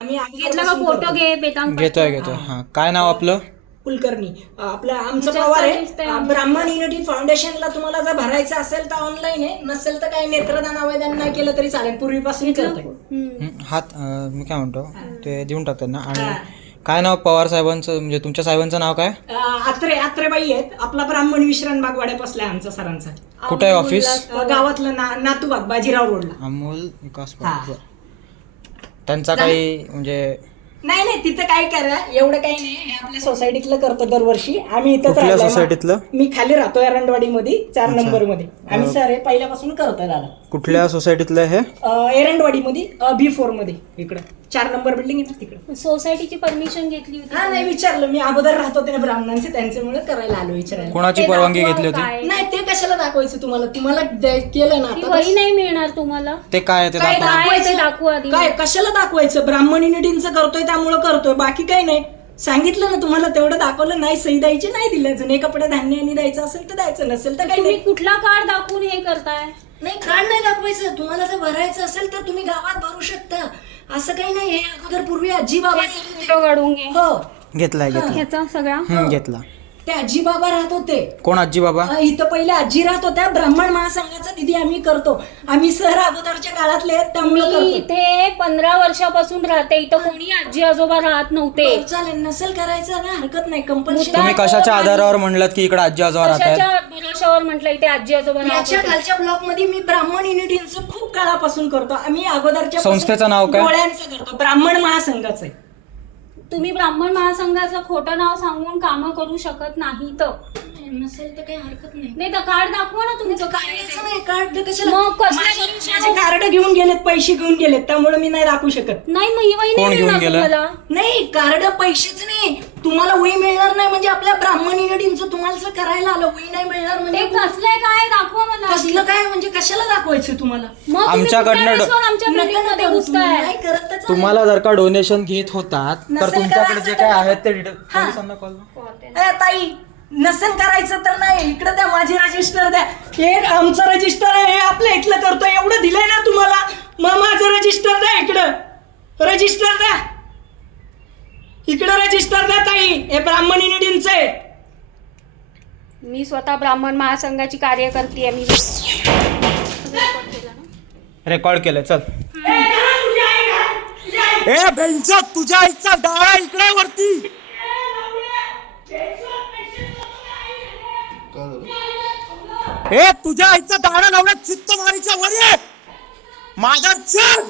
घेतला का फोटो घे बेतांग घेतोय हा. काय नाव आपलं? कुलकर्णी. आपलं आमचं पवार आहे. ब्राह्मण युनिटी फाउंडेशनला तुम्हाला जर भरायचं असेल तर ऑनलाईन आहे, नसेल तर काही नेत्रदान आवेदन नाही केलं तरी चालेल, पूर्वीपासून करतोय. हात मी काय म्हणतो ते देऊन टाकतात ना. आणि काय नाव पवार साहेबांचं, म्हणजे तुमच्या साहेबांचं नाव काय? आत्रेबाई आहेत. आपला ब्राह्मण विश्राम बागवाड्या बसला आहे आमचा सरांचा. कुठे आहे ऑफिस? गावातलं नातूबाग बाजीराव रोडला. अमोल विकास पाटील. त्यांचा काही म्हणजे नाही तिथं काय करा, एवढं काही नाही. हे आपल्या सोसायटीतलं करतो दरवर्षी. आम्ही इथं कुठल्या सोसायटीतलं? मी खाली राहतो एरंडवाडी मध्ये 4 नंबर मध्ये. आम्ही सर हे पहिल्यापासून करतोय दादा. कुठल्या सोसायटीतलं हे? एरंडवाडी मध्ये B4 मध्ये, इकडं 4 नंबर बिल्डिंग आहे ना तिकडे. सोसायटीची परमिशन घेतली होती? हा नाही विचारलं, मी अगोदर राहतो ते ब्राह्मणांचे, त्यांच्यामुळे करायला आलो विचारायला. कोणाची परवानगी घेतली होती? नाही ते कशाला दाखवायचं तुम्हाला केलं ना आता. वही नाही मिळणार तुम्हाला. ते काय ते दाखवू आधी. काय कशाला दाखवायचं? ब्राह्मण युनिटींचं करतोय त्यामुळे करतोय, बाकी काही नाही. सांगितलं ना तुम्हाला, तेवढं दाखवलं. नाही सही द्यायची, नाही दिलं. जुने कपडे धान्य आणि द्यायचं असेल तर द्यायचं, नसेल तर काही तुम्ही नाही. कुठला कार्ड दाखवून हे करताय? नाही कार्ड नाही दाखवायचं. तुम्हाला जर भरायचं असेल तर तुम्ही गावात भरू शकता, असं काही नाही. हे अगोदर पूर्वी आजी बाबा फोटो काढून घे. हो घेतलाय ह्याचा सगळा घेतला. ते आजी बाबा राहत होते. कोण आजी बाबा? इथं पहिले आजी राहत होत्या. ब्राह्मण महासंघाचा दिदी आम्ही करतो. आम्ही सर अगोदरच्या काळातले आहेत त्यामुळे मी करतो. इथे 15 वर्षापासून राहते. इथं कोणी आजी आजोबा राहत नव्हते. चालेल, नसेल करायचं ना हरकत नाही. कंपल्सरी. तुम्ही कशाच्या आधारावर म्हणलात की इकडे आजी आजोबा राहतात? भरोशावर म्हटलं इथे आजी आजोबा राहत याच्या होते. खालच्या ब्लॉक मध्ये मी ब्राह्मण युनिटींचं खूप काळापासून करतो. आम्ही अगोदरच्या संस्थेचं नाव काय? डोळ्यांचं करतो. ब्राह्मण महासंघाचं आहे. तुम्ही ब्राह्मण महासंघाचं खोटं नाव सांगून कामं करू शकत नाही. तर नसेल तर काही हरकत नाही. नाही तर कार्ड दाखवा ना तुमचं काय आहे ते. नाही कार्ड कशाला? मग कसलं माझे कार्ड घेऊन गेलेत, पैसे घेऊन गेलेत, त्यामुळे मी नाही दाखवू शकत. नाही मग ही वही कोण नाही घेऊन मिळणार गेलं? तुम्हाला. नाही कार्ड पैसेच नाही. तुम्हाला वही मिळणार नाही म्हणजे आपल्या ब्राह्मण युनिटींचं तुम्हाला जर करायला आलं, वही नाही मिळणार ते म्हणजे कसलंय काय दाखवा मला. कसलं काय म्हणजे कशाला दाखवायचं तुम्हाला? मग तुम्ही आमच्याकडनं कुठल्या वेळेस आमच्या नका building मध्ये करू, घुसताय? नाही करत तर चालेल. तुम्हाला जर का डोनेशन घेत होतात तर नसेल तुमच्याकडे करायचं जे तर- काय आहेत ते डिटेल हा. पोलिसांना कॉल. ताई नसेल करायचं तर नाही, इकडे द्या माझे रजिस्टर द्या. हे आमचं रजिस्टर आहे, हे आपल्या इथलं करतोय. एवढं दिलंय ना तुम्हाला, मग माझं रजिस्टर द्या. इकडं रजिस्टर द्या, इकडं रजिस्टर द्या ताई. हे ब्राह्मण युनिटींचं आहे. मी स्वतः ब्राह्मण महासंघाची कार्यकर्ती आहे. मी रेकॉर्ड केलंय. चल ए बेंचा, तुझ्या आईचा डाळा इकडे वरती. ए तुझ्या आईचा दाडा लावण्यात चित्त मारीच्या वर ये माझा चल.